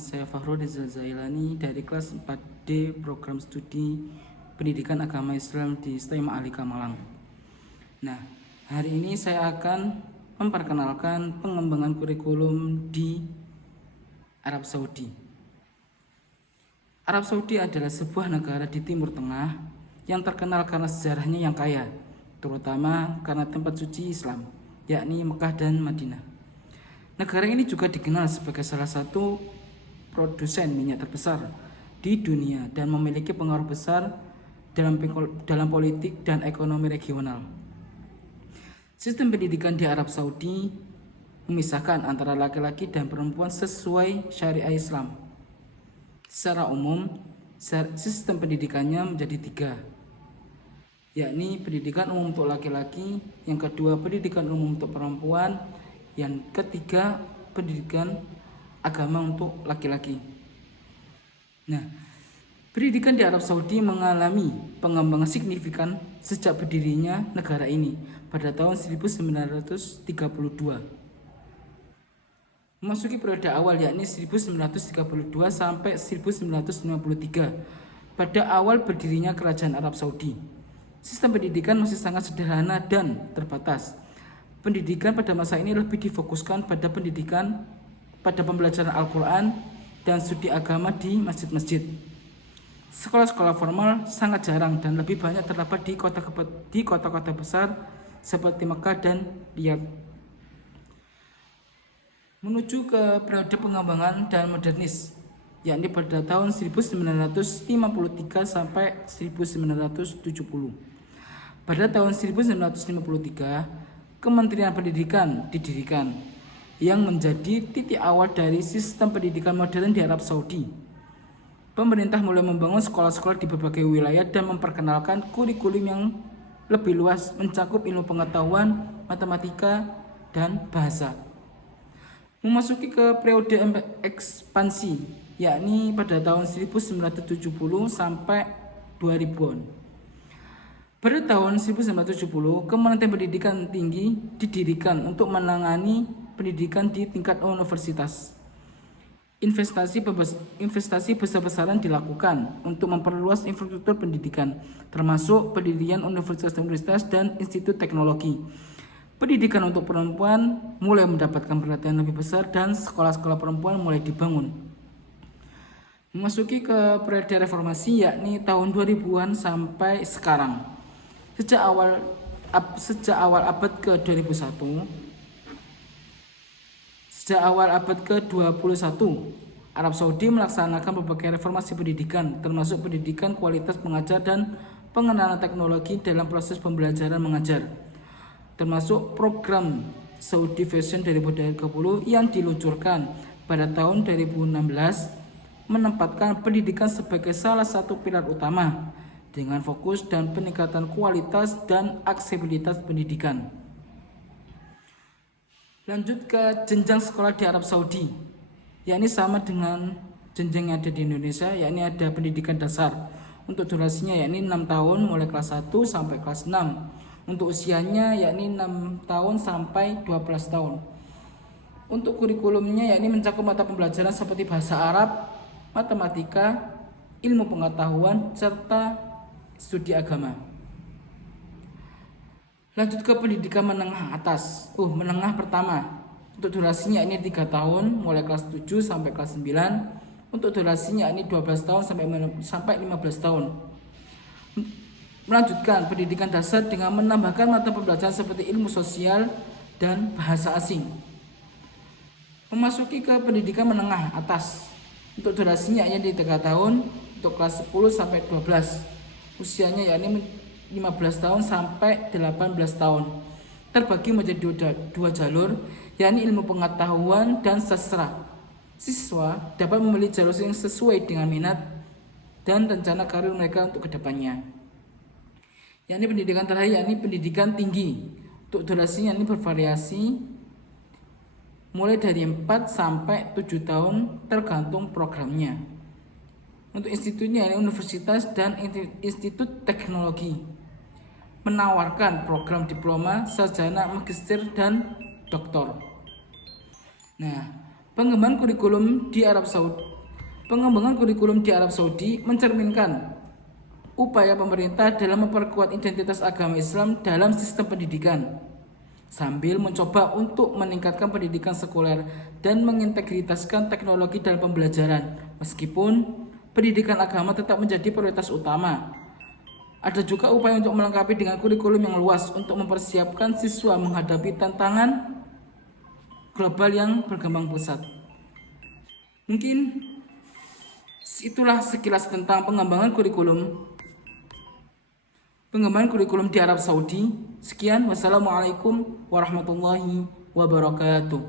saya Fahrul Rizal Zailani dari kelas 4D Program Studi Pendidikan Agama Islam di STEM Alika Malang. Nah, hari ini saya akan memperkenalkan pengembangan kurikulum di Arab Saudi. Arab Saudi adalah sebuah negara di Timur Tengah yang terkenal karena sejarahnya yang kaya, terutama karena tempat suci Islam, yakni Mekah dan Madinah. Negara ini juga dikenal sebagai salah satu produsen minyak terbesar di dunia dan memiliki pengaruh besar dalam politik dan ekonomi regional. Sistem pendidikan di Arab Saudi memisahkan antara laki-laki dan perempuan sesuai syariah Islam. Secara umum, sistem pendidikannya menjadi 3, yakni pendidikan umum untuk laki-laki, yang kedua pendidikan umum untuk perempuan, yang ketiga pendidikan agama untuk laki-laki. Nah, pendidikan di Arab Saudi mengalami pengembangan signifikan sejak berdirinya negara ini pada tahun 1932. Memasuki periode awal yakni 1932 sampai 1953 pada awal berdirinya kerajaan Arab Saudi. Sistem pendidikan masih sangat sederhana dan terbatas. Pendidikan pada masa ini lebih difokuskan pada pembelajaran Al-Quran dan studi agama di masjid-masjid. Sekolah-sekolah formal sangat jarang dan lebih banyak terdapat di kota-kota besar seperti Mekah dan Riyadh. Menuju ke periode pengembangan dan modernis, yakni pada tahun 1953 sampai 1970. Pada tahun 1953, Kementerian Pendidikan didirikan, yang menjadi titik awal dari sistem pendidikan modern di Arab Saudi. Pemerintah mulai membangun sekolah-sekolah di berbagai wilayah dan memperkenalkan kurikulum yang lebih luas mencakup ilmu pengetahuan, matematika, dan bahasa. Memasuki ke periode ekspansi, yakni pada tahun 1970 sampai 2000-an. Pada tahun 1970, Kementerian Pendidikan Tinggi didirikan untuk menangani pendidikan di tingkat universitas. Investasi besar-besaran dilakukan untuk memperluas infrastruktur pendidikan, termasuk pendirian universitas-universitas dan institut teknologi. Pendidikan untuk perempuan mulai mendapatkan perhatian lebih besar dan sekolah-sekolah perempuan mulai dibangun. Memasuki ke periode reformasi, yakni tahun 2000-an sampai sekarang. Sejak awal abad ke-21, Arab Saudi melaksanakan berbagai reformasi pendidikan, termasuk pendidikan kualitas pengajar dan pengenalan teknologi dalam proses pembelajaran mengajar, termasuk program Saudi Vision 2030 yang diluncurkan pada tahun 2016, menempatkan pendidikan sebagai salah satu pilar utama dengan fokus dan peningkatan kualitas dan aksesibilitas pendidikan. Lanjut ke jenjang sekolah di Arab Saudi, yakni sama dengan jenjang yang ada di Indonesia, yakni ada pendidikan dasar untuk durasinya yakni 6 tahun mulai kelas 1 sampai kelas 6. Untuk usianya yakni 6 tahun sampai 12 tahun. Untuk kurikulumnya yakni mencakup mata pembelajaran seperti bahasa Arab, matematika, ilmu pengetahuan, serta studi agama. Lanjut ke pendidikan menengah atas. Menengah pertama. Untuk durasinya ini 3 tahun mulai kelas 7 sampai kelas 9. Untuk durasinya ini 12 tahun sampai 15 tahun. Melanjutkan pendidikan dasar dengan menambahkan mata pembelajaran seperti ilmu sosial dan bahasa asing. Memasuki ke pendidikan menengah atas. Untuk durasinya ini 3 tahun untuk kelas 10 sampai 12. Usianya yakni 15 tahun sampai 18 tahun. Terbagi menjadi 2 jalur, yakni ilmu pengetahuan dan sastra. Siswa dapat memilih jalur yang sesuai dengan minat dan rencana karir mereka untuk kedepannya. Yakni pendidikan terakhir yakni pendidikan tinggi. Untuk durasinya ini bervariasi mulai dari 4 sampai 7 tahun tergantung programnya. Untuk institutnya ini universitas dan institut teknologi, menawarkan program diploma, sarjana, magister, dan doktor. Nah, pengembangan kurikulum di Arab Saudi Pengembangan kurikulum di Arab Saudi mencerminkan upaya pemerintah dalam memperkuat identitas agama Islam dalam sistem pendidikan, sambil mencoba untuk meningkatkan pendidikan sekuler dan mengintegritaskan teknologi dalam pembelajaran, meskipun pendidikan agama tetap menjadi prioritas utama. Ada juga upaya untuk melengkapi dengan kurikulum yang luas untuk mempersiapkan siswa menghadapi tantangan global yang berkembang pesat. Mungkin itulah sekilas tentang pengembangan kurikulum di Arab Saudi. Sekian, wassalamualaikum warahmatullahi wabarakatuh.